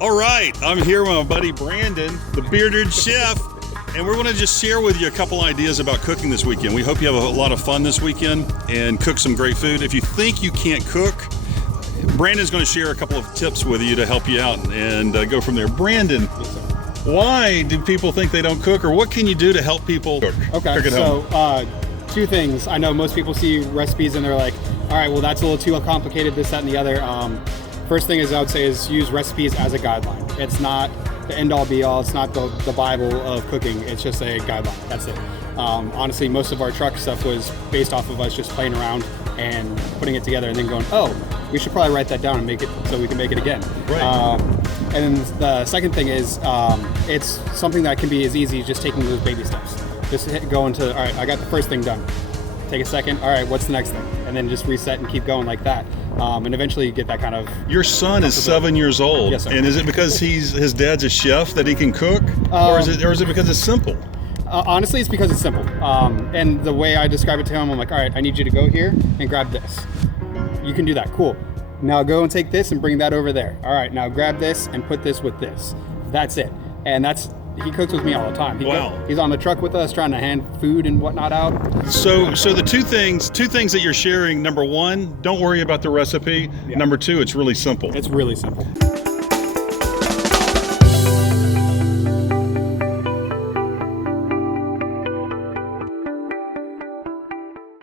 All right, I'm here with my buddy Brandon, the bearded chef, and we're going to just share with you a couple ideas about cooking this weekend. We hope you have a lot of fun this weekend and cook some great food. If you think you can't cook, Brandon's going to share a couple of tips with you to help you out and go from there. Brandon, why do people think they don't cook, or what can you do to help people cook at home? So two things. I know most people see recipes and they're like, all right, well, that's a little too complicated, this, that, and the other. First thing is I would say is use recipes as a guideline. It's not the end-all be-all. It's not the Bible of cooking. It's just a guideline. That's it. Honestly, most of our truck stuff was based off of us just playing around and putting it together and then going, oh, we should probably write that down and make it so we can make it again. Right. And then the second thing is it's something that can be as easy as just taking those baby steps. Just go into, all right, I got the first thing done. Take a second, all right, what's the next thing? And then just reset and keep going like that. And eventually you get that kind of... Your son is 7 years old. Yes, sir. And is it because his dad's a chef that he can cook? Or is it because it's simple? Honestly, it's because it's simple. And the way I describe it to him, I'm like, all right, I need you to go here and grab this. You can do that, cool. Now go and take this and bring that over there. All right, now grab this and put this with this. That's it. And he cooks with me all the time. He's on the truck with us trying to hand food and whatnot out. So the two things that you're sharing, number one, don't worry about the recipe. Yeah. Number two, it's really simple. It's really simple.